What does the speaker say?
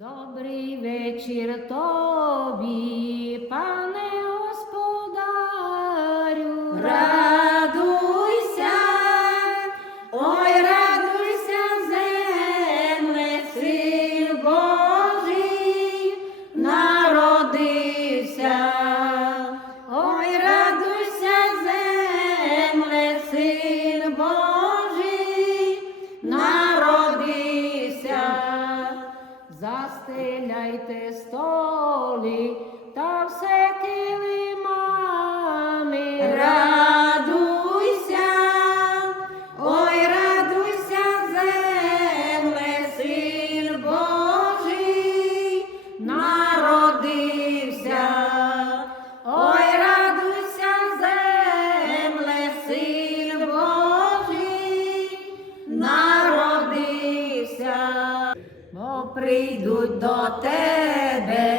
Добрий вечір тобі, пане господарю. Застеляйте столі та все килимами. Радуйся, ой, радуйся, земле, син Божий народився. Ой, радуйся, земле, син Божий народився. Бо прийдуть до тебе